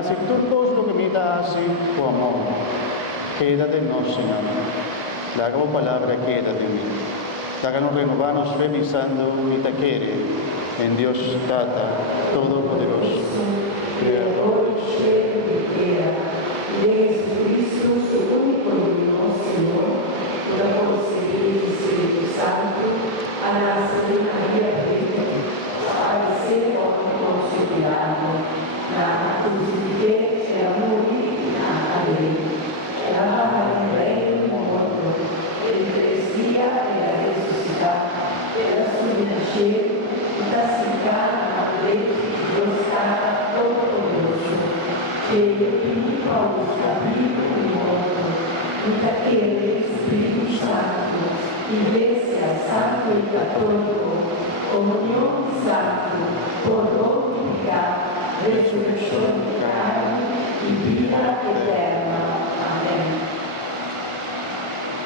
hace todos lo que me hace tu amor. Queda de nós, Senhor. La tua palabra queda de mí. Háganos renovarnos revisando y te quiere en Dios Tata Todopoderoso, Creador cheio de guerra, e de Jesucristo, su único Hijo, Señor, por la concebido del Espíritu Santo, a nacer de María Virgen, aparecer con su piano, la crucifixión, la muerte, la ley, la baja del reino muerto, el 3 días de la resucitar, de la subinación, da citata a lei, Deus está todo-poderoso, cheio de pausca, vivo e morto, e daquele Espírito Santo, igreja santo e católico, comunhão de santo, perdão de pecado, ressurreição de carne,